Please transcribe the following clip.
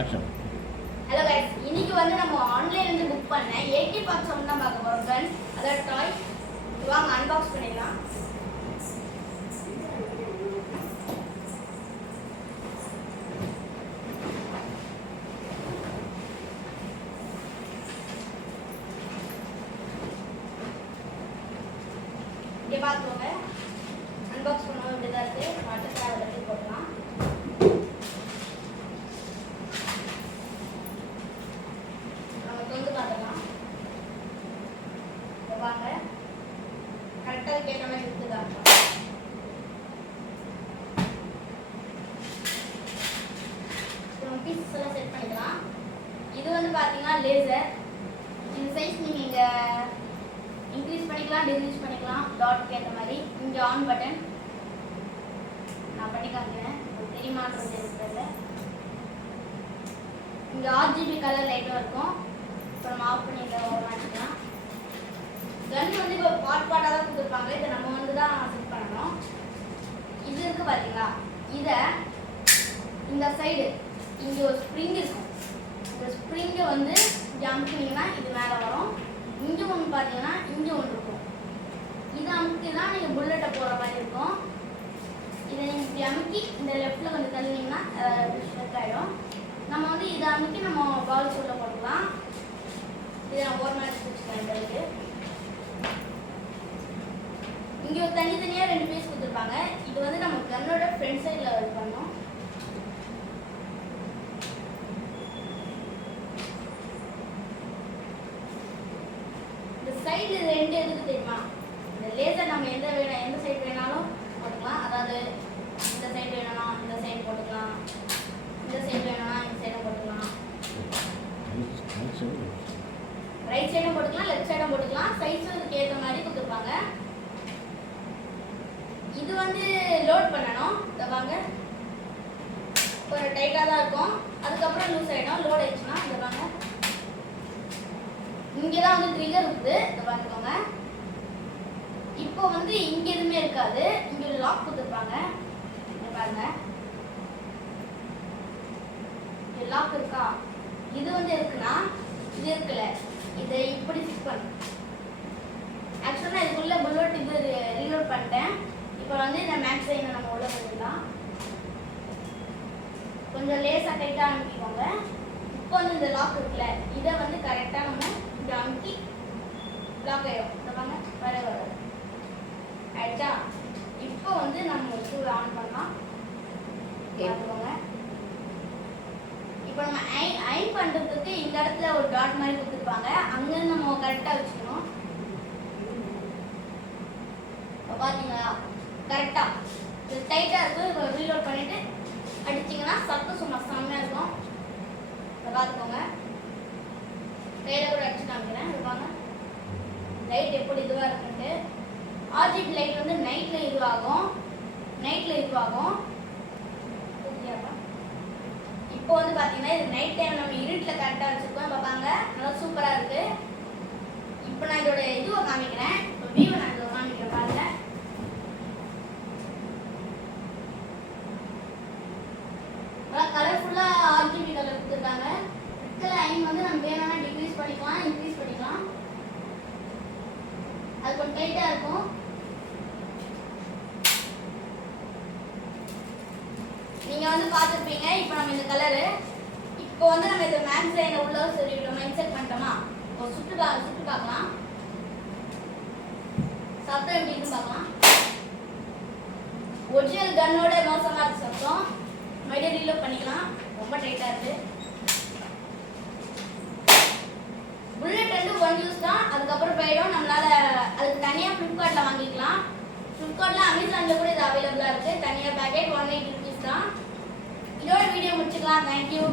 Action. Hello guys, இன்னைக்கு வந்து நம்ம ஆன்லைன்ல இருந்து புக் பண்ண AK பாக்ஸ் வந்து நம்ம பார்க்க போறோம் கன். அத டாய் வாங்க அன்பாக்ஸ் பண்ணிடலாம். இங்க பாத்துக்கோங்க. அன்பாக்ஸ் பண்ணவும் இப்படிதான் இருக்கு. வாட்டர் பேட் எடுத்து போடலாம். வாங்க கரெக்டா கேட்ட மாதிரி இருக்குதான் பீசஸ் எல்லாம் செட் பண்ணிக்கலாம். இது வந்து பாத்தீங்கன்னா லேசர். இந்த சைஸ் நீங்க இங்க இன்க்ரீஸ் பண்ணிக்கலாம், டிக்ரீஸ் பண்ணிக்கலாம். டாட் கேட்ட மாதிரி இங்க ஆன் பட்டன் நான் பண்ணி காமிக்கிறேன். தெரியுமான்றது தெரியல. இங்க RGB கலர் லைட்டும் இருக்கும். அப்புறம் ஆஃப் பண்ணி மாட்டிக்கலாம். கன் வந்து இப்போ பார்ட்டா தான் கொடுத்துருப்பாங்க. இதை நம்ம வந்து தான் செட் பண்ணணும். இது இருக்கு பாத்தீங்களா, இத இந்த சைடு இங்க ஒரு ஸ்ப்ரிங் இருக்கும். இந்த ஸ்ப்ரிங்க வந்து அமுக்குனீங்கன்னா இது மேல வரும். இங்க ஒன்று பாத்தீங்கன்னா இங்க ஒன்று இருக்கும். இதை அமுக்கினா நீங்க புல்லட்டை போற மாதிரி இருக்கும். இதை நீங்க இப்படி அமுக்கி இந்த லெஃப்ட்ல கொஞ்சம் தள்ளினீங்கன்னா ஸ்ட்ரெக் ஆயிடும். நம்ம வந்து இதை அமுக்கி நம்ம பால் உள்ள போட்டுக்கலாம். இதை நான் ஒரு மேட்ச் வச்சுக்கலாம். இங்க தனித்தனியா ரெண்டு பீஸ் கொடுத்துருப்பாங்க. இது வந்து நம்ம கன்னோட ஃப்ரண்ட் சைடுல பண்ணோம். இந்த சைடு ரெண்டு எதுக்கு தெரியுமா? இந்த லேசர் நம்ம எந்த சைடு வேணாலும் போட்டுக்கலாம். அதாவது இந்த சைடு வேணும்னா இந்த சைடு போட்டுக்கலாம், இந்த சைடு வேணும்னா இந்த சைடும் போட்டுக்கலாம், ரைட் சைடும் போட்டுக்கலாம், லெஃப்ட் சைடும் போட்டுக்கலாம். சைஸுக்கு ஏற்ற மாதிரி கொடுத்துருப்பாங்க. இது வந்து லோட் பண்ணணும். இத வாங்க ஒரு டைட்டா தான் இருக்கும். அதுக்கப்புறம் லூஸ் ஆயிடும். லோட் ஆயிடுச்சுன்னா இத வாங்க இங்க தான் வந்து ட்ரிகர் இருக்குது. இத பாத்துக்கோங்க. இப்போ வந்து இங்க எதுவுமே இருக்காது. இங்க ஒரு லாக் கொடுத்துருப்பாங்க. இங்க பாருங்க, இந்த லாக் இருக்கா? இது வந்து இருக்குன்னா இது இருக்குல்ல, இதை இப்படி ஃபிக்ஸ் பண்ணு. ஆக்சுவலா இதுக்குள்ள புல்லட் இது ரீலோட் பண்ணிட்டேன். இப்போ வந்து இந்த மேக்ஸைனை நம்ம உள்ள போடலாம். கொஞ்சம் லேசா டைட்டா அமுக்கிக்கோங்க. இப்போ வந்து இந்த லாக் இருக்குல்ல, இதை வந்து கரெக்டா நம்ம இந்த அமுக்கி லாக் ஆயிடும். இந்த வாங்க வர ஆயிடுச்சா? இப்போ வந்து நம்ம ஸ்டூல் ஆன் பண்ணலாம். பார்த்துக்கோங்க. இப்போ நம்ம ஐன் பண்றதுக்கு இந்த இடத்துல ஒரு டாட் மாதிரி கொடுத்துருப்பாங்க. அங்க நம்ம கரெக்டா வச்சுக்கணும். பாத்தீங்களா, கரெக்டா இது டைட்டா இருக்கும். இப்போ ரீலோட் பண்ணிட்டு அடிச்சிங்கன்னா சத்தம் சும்மா செம்மையா இருக்கும். இதை பார்த்துக்கோங்க. கையில கூட அடிச்சு காமிக்கிறேன். இருப்பாங்க லைட் எப்படி இதுவாக இருக்குன்ட்டு. RGB லைட் வந்து நைட்ல இதுவாகும். இப்போ வந்து பார்த்தீங்கன்னா இது நைட் டைம் நம்ம இருட்டில் கரெக்டாக வச்சுருக்கோம். பார்ப்பாங்க நல்லா சூப்பராக இருக்கு. இப்போ நான் இதோட இதுவை காமிக்கிறேன். இப்போ வியூவை நான் இதோட காமிக்கிறேன். பாருங்க, கலர்ஃபுல்லா RGB கலர் கொடுத்துருக்காங்க. ரெட்ல ஐன் வந்து நம்ம வேணும்னா டிக்ரீஸ் பண்ணிக்கலாம், இன்க்ரீஸ் பண்ணிக்கலாம். அது கொஞ்சம் டைட்டா இருக்கும். நீங்க வந்து பார்த்துருப்பீங்க. இப்போ நம்ம இந்த கலரு இப்போ வந்து நம்ம இந்த மேக்ஸைனை உள்ள சொல்லிவிட்டோமா, இன்செர்ட் பண்ணிட்டோமா. இப்போ சுட்டு பார்க்கலாம். சத்தம் எப்படி இருக்குன்னு பார்க்கலாம். ஒரிஜினல் கன்னோட மோசமா இருக்கு சத்தம். மறுபடியும் ரீலோட் பண்ணிக்கலாம். ரொம்ப டைட்டா இருக்கு. புல்லட் வந்து ஒன் யூஸ் தான். அதுக்கப்புறம் போயிடும். நம்மளால அதுக்கு தனியா ஃபிளிப்கார்ட்ல வாங்கிக்கலாம். ஃபிளிப்கார்ட்ல அமேசான்ல கூட இது அவைலபிளா இருக்கு. தனியா பேக்கெட் 180 rupees தான். இதோட வீடியோ முடிச்சுக்கலாம். தேங்க்யூ.